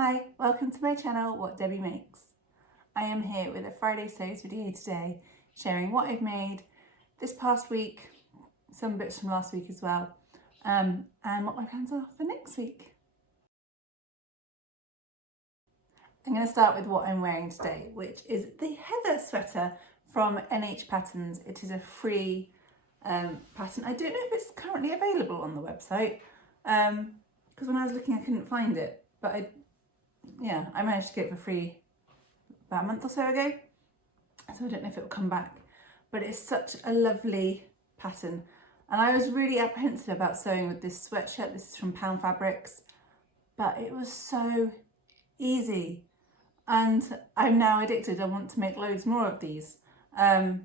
Hi, welcome to my channel, What Debbie Makes. I am here with a Friday Sews video today, sharing what I've made this past week, some bits from last week as well, and what my plans are for next week. I'm going to start with what I'm wearing today, which is the Heather sweater from NH Patterns. It is a free pattern. I don't know if it's currently available on the website, because when I was looking I couldn't find it, but I managed to get it for free about a month or so ago, so I don't know if it will come back, but it's such a lovely pattern. And I was really apprehensive about sewing with this sweatshirt. This is from Pound Fabrics, but it was so easy and I'm now addicted. I want to make loads more of these. I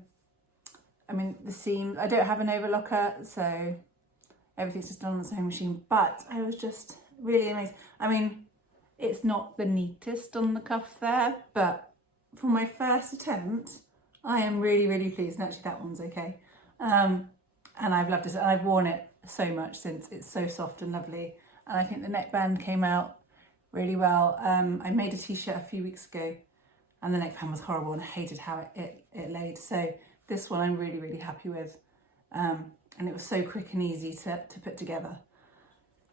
mean, the seam, I don't have an overlocker, so everything's just done on the sewing machine, but I was just really amazed. I mean, it's not the neatest on the cuff there, but for my first attempt, I am really, really pleased. And actually that one's okay. And I've loved it. And I've worn it so much since. It's so soft and lovely. And I think the neckband came out really well. I made a t-shirt a few weeks ago and the neckband was horrible and I hated how it laid. So this one I'm really, really happy with. And it was so quick and easy to put together.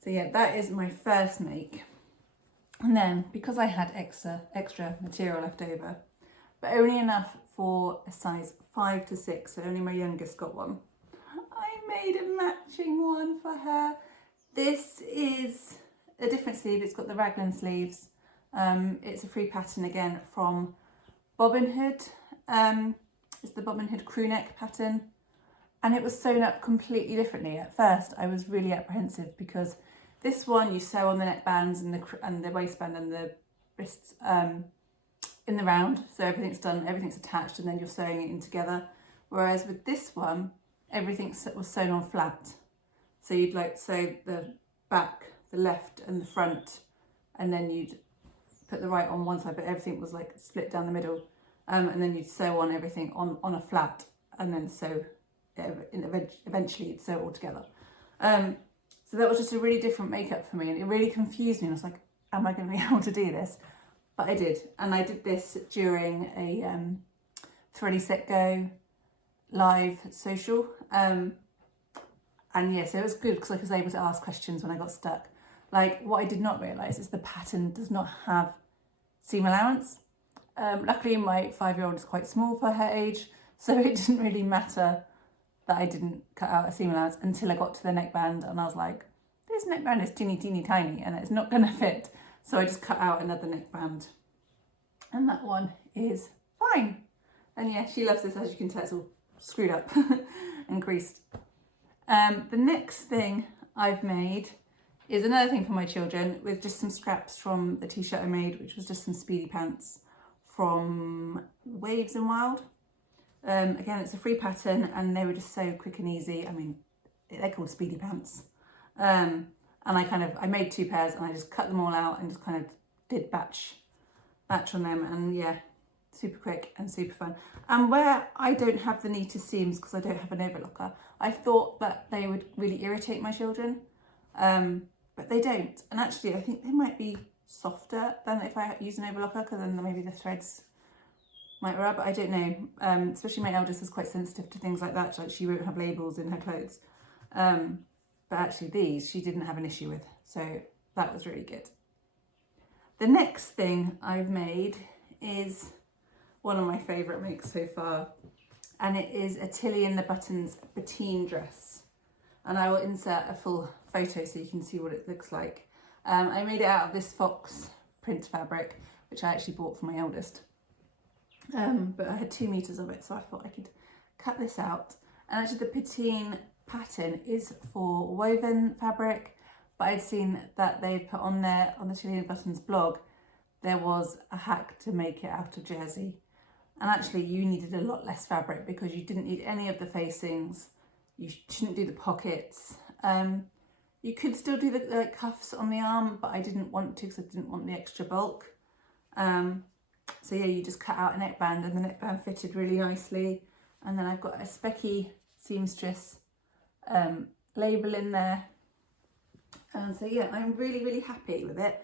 So yeah, that is my first make. And then, because I had extra material left over, but only enough for a size 5 to 6, so only my youngest got one, I made a matching one for her. This is a different sleeve. It's got the raglan sleeves. It's a free pattern again from Bobbin Hood. It's the Bobbin Hood crew neck pattern. And it was sewn up completely differently. At first, I was really apprehensive because this one you sew on the neckbands and the waistband and the wrists in the round, so everything's done, everything's attached, and then you're sewing it in together. Whereas with this one, everything was sewn on flat. So you'd like sew the back, the left, and the front, and then you'd put the right on one side, but everything was like split down the middle, and then you'd sew on everything on a flat, and then sew it, eventually you'd sew it all together. So that was just a really different makeup for me, and it really confused me. I was like, am I going to be able to do this? But I did, and I did this during a Thready Set Go live social. And yes, it was good because I was able to ask questions when I got stuck. Like, what I did not realise is the pattern does not have seam allowance. Luckily, my 5-year-old is quite small for her age, so it didn't really matter that I didn't cut out a seam allowance until I got to the neckband, and I was like, this neckband is teeny tiny and it's not going to fit. So I just cut out another neckband and that one is fine. And yeah, she loves this. As you can tell, it's all screwed up and creased. The next thing I've made is another thing for my children, with just some scraps from the t-shirt I made, which was just some speedy pants from Waves and Wild. Again, it's a free pattern and they were just so quick and easy. I mean, they're called speedy pants. And I made 2 pairs and I just cut them all out and just kind of did batch on them, and yeah, super quick and super fun. And where I don't have the neatest seams because I don't have an overlocker, I thought that they would really irritate my children, but they don't. And actually I think they might be softer than if I use an overlocker, because then maybe the threads might rub, I don't know. Especially my eldest is quite sensitive to things like that, like she won't have labels in her clothes. But actually these she didn't have an issue with, so that was really good. The next thing I've made is one of my favourite makes so far, and it is a Tilly in the Buttons Bettine Dress. And I will insert a full photo so you can see what it looks like. I made it out of this fox print fabric, which I actually bought for my eldest. But I had 2 meters of it, so I thought I could cut this out. And actually the Bettine pattern is for woven fabric, but I'd seen that they put on there, on the Tilly and Buttons blog, there was a hack to make it out of jersey. And actually you needed a lot less fabric because you didn't need any of the facings. You shouldn't do the pockets. You could still do the cuffs on the arm, but I didn't want to because I didn't want the extra bulk. So yeah, you just cut out a neckband and the neckband fitted really nicely. And then I've got a specky seamstress label in there. And so yeah, I'm really, really happy with it.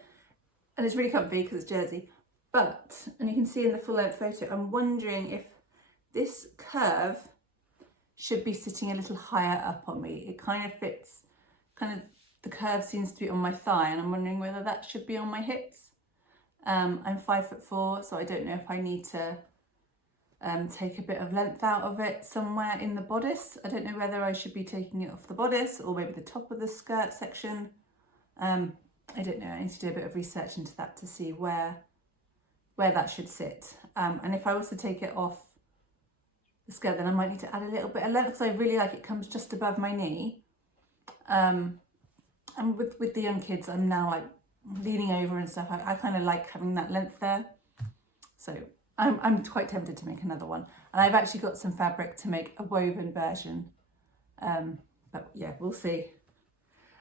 and it's really comfy because it's jersey. But, and you can see in the full length photo, I'm wondering if this curve should be sitting a little higher up on me. It kind of fits, the curve seems to be on my thigh, and I'm wondering whether that should be on my hips. I'm 5'4", so I don't know if I need to take a bit of length out of it somewhere in the bodice. I don't know whether I should be taking it off the bodice or maybe the top of the skirt section. I don't know, I need to do a bit of research into that to see where that should sit. And if I was to take it off the skirt, then I might need to add a little bit of length because I really like it comes just above my knee. And with the young kids, I'm now like leaning over and stuff. I kind of like having that length there. So I'm quite tempted to make another one. And I've actually got some fabric to make a woven version. But yeah, we'll see.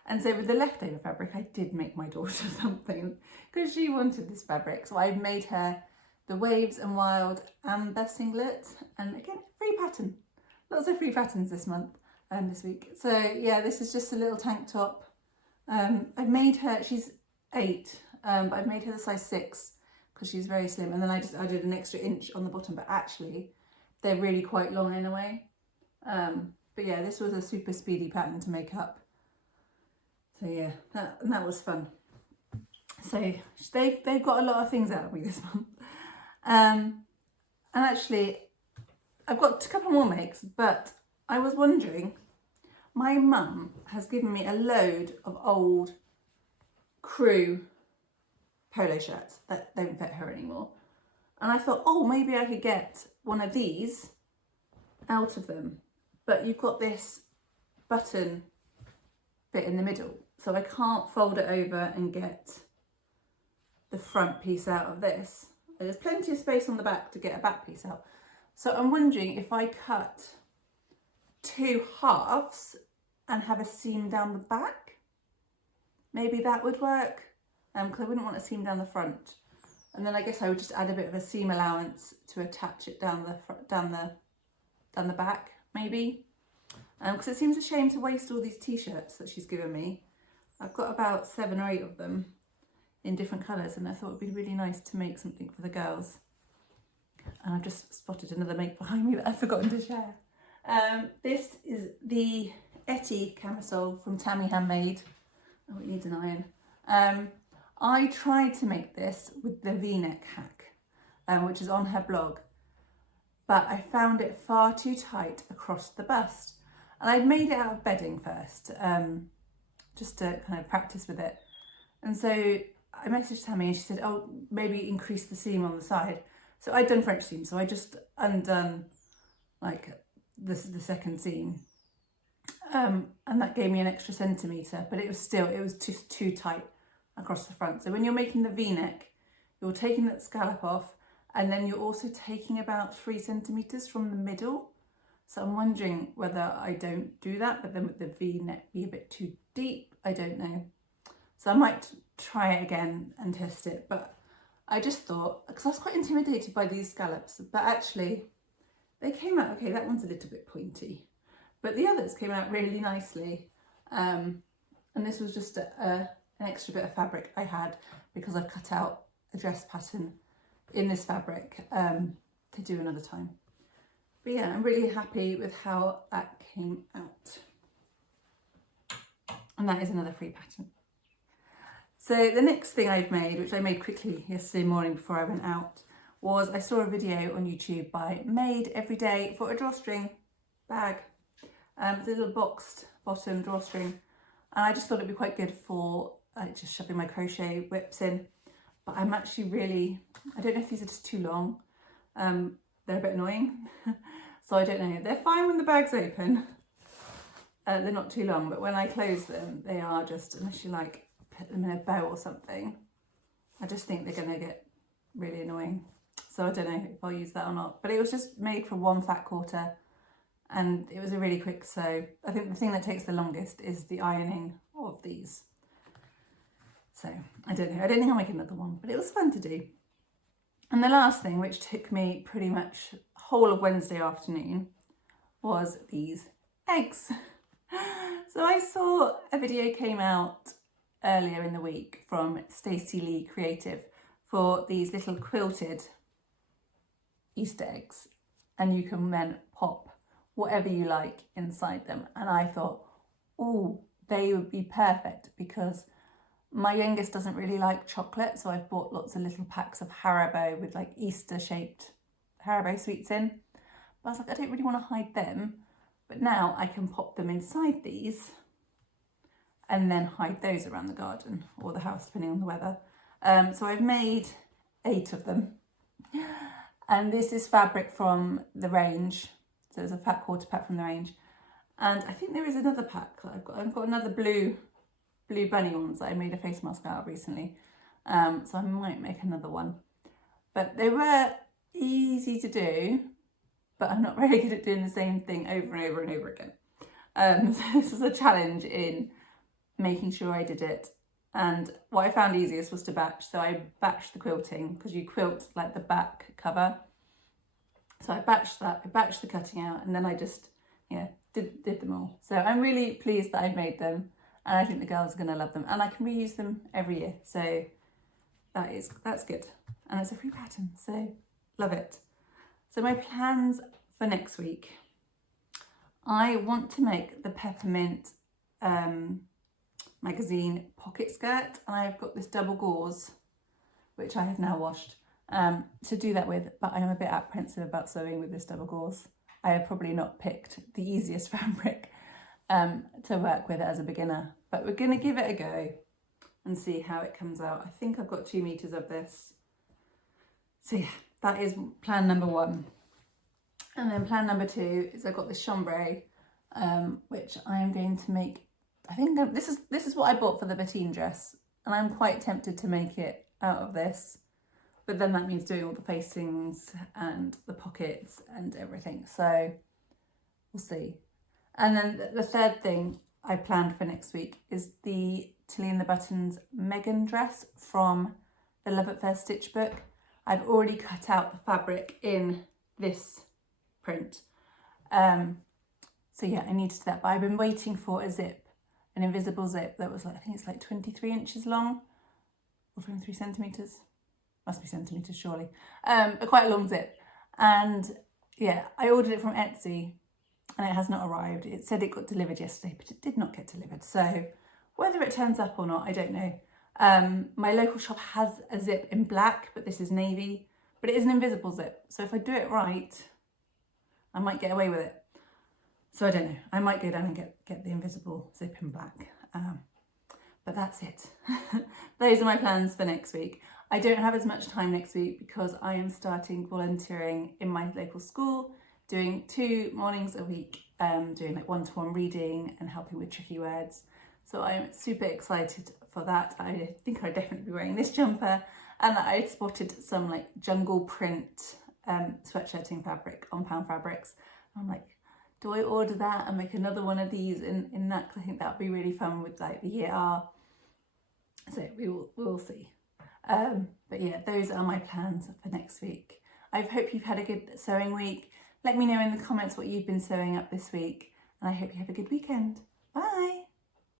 And so with the leftover fabric, I did make my daughter something because she wanted this fabric. So I've made her the Waves and Wild Amber singlet. And again, free pattern. Lots of free patterns this month, this week. So yeah, this is just a little tank top. I've made her, she's 8, but I've made her the size 6 because she's very slim. And then I did an extra inch on the bottom, but actually they're really quite long in a way. But yeah, this was a super speedy pattern to make up. So yeah, that was fun. So they've got a lot of things out of me this month. And actually, I've got a couple more makes, but I was wondering, my mum has given me a load of old crew polo shirts that don't fit her anymore. And I thought, oh, maybe I could get one of these out of them. But you've got this button bit in the middle, so I can't fold it over and get the front piece out of this. There's plenty of space on the back to get a back piece out. So I'm wondering if I cut 2 halves and have a seam down the back, maybe that would work, because I wouldn't want a seam down the front. And then I guess I would just add a bit of a seam allowance to attach it down the back, maybe. Because it seems a shame to waste all these t-shirts that she's given me. I've got about 7 or 8 of them in different colours, and I thought it would be really nice to make something for the girls. And I've just spotted another make behind me that I've forgotten to share. This is the Bettine camisole from Tammy Handmade. Oh, it needs an iron. I tried to make this with the V-neck hack, which is on her blog, but I found it far too tight across the bust. And I'd made it out of bedding first, just to kind of practice with it. And so I messaged Tammy and she said, oh, maybe increase the seam on the side. So I'd done French seam, so I just undone like the second seam. And that gave me an extra centimetre, but it was just too tight across the front. So when you're making the V-neck, you're taking that scallop off, and then you're also taking about 3 centimetres from the middle. So I'm wondering whether I don't do that, but then with the V-neck be a bit too deep, I don't know. So I might try it again and test it, but I just thought, because I was quite intimidated by these scallops, but actually they came out okay. That one's a little bit pointy, but the others came out really nicely. And this was just an extra bit of fabric I had because I've cut out a dress pattern in this fabric to do another time. But yeah, I'm really happy with how that came out. And that is another free pattern. So the next thing I've made, which I made quickly yesterday morning before I went out, was I saw a video on YouTube by Made Everyday for a drawstring bag. It's a little boxed bottom drawstring. And I just thought it'd be quite good for just shoving my crochet whips in. But I'm actually really, I don't know if these are just too long. They're a bit annoying. So I don't know. They're fine when the bag's open. They're not too long, but when I close them, they are just, unless you like put them in a bow or something, I just think they're going to get really annoying. So I don't know if I'll use that or not. But it was just made for 1 fat quarter, and it was a really quick sew. I think the thing that takes the longest is the ironing of these. So I don't know. I don't think I'll make another one, but it was fun to do. And the last thing, which took me pretty much whole of Wednesday afternoon, was these eggs. So I saw a video came out earlier in the week from Stacey Lee Creative for these little quilted Easter eggs, and you can then pop whatever you like inside them. And I thought, oh, they would be perfect because my youngest doesn't really like chocolate, so I've bought lots of little packs of Haribo with like Easter shaped Haribo sweets in. But I was like, I don't really want to hide them, but now I can pop them inside these and then hide those around the garden or the house, depending on the weather. So I've made 8 of them. And this is fabric from the range. So there's a fat quarter pack from the range. And I think there is another pack that I've got another blue bunny ones that I made a face mask out of recently. So I might make another one. But they were easy to do, but I'm not very good at doing the same thing over and over and over again. So this was a challenge in making sure I did it. And what I found easiest was to batch. So I batched the quilting, because you quilt like the back cover. So I batched that, I batched the cutting out, and then I just, did them all. So I'm really pleased that I've made them, and I think the girls are going to love them, and I can reuse them every year. So that's good. And it's a free pattern, so love it. So my plans for next week. I want to make the peppermint magazine pocket skirt, and I've got this double gauze, which I have now washed, to do that with, but I'm a bit apprehensive about sewing with this double gauze. I have probably not picked the easiest fabric to work with as a beginner, but we're going to give it a go and see how it comes out. I think I've got 2 meters of this. So yeah, that is plan number 1. And then plan number 2 is I've got this chambray, which I am going to make. I think this is what I bought for the Bettine dress, and I'm quite tempted to make it out of this, but then that means doing all the facings and the pockets and everything, so we'll see. And then the third thing I planned for next week is the Tilly and the Buttons Bettine Dress from the Love at First Stitch book. I've already cut out the fabric in this print, so yeah, I need to do that, but I've been waiting for a zip, an invisible zip that was like, I think it's like 23 inches long or 23 centimetres. Must be centimetres surely. But quite a long zip. And yeah, I ordered it from Etsy and it has not arrived. It said it got delivered yesterday, but it did not get delivered. So whether it turns up or not, I don't know. My local shop has a zip in black, but this is navy, but it is an invisible zip. So if I do it right, I might get away with it. So I don't know, I might go down and get the invisible zip in black, but that's it. Those are my plans for next week. I don't have as much time next week because I am starting volunteering in my local school, doing 2 mornings a week, doing like one-to-one reading and helping with tricky words. So I'm super excited for that. I think I'd definitely be wearing this jumper, and I spotted some like jungle print sweatshirting fabric on Pound Fabrics. I'm like, do I order that and make another one of these in that? Because I think that would be really fun with like the year R. So we'll see. But yeah, those are my plans for next week. I hope you've had a good sewing week. Let me know in the comments what you've been sewing up this week, and I hope you have a good weekend.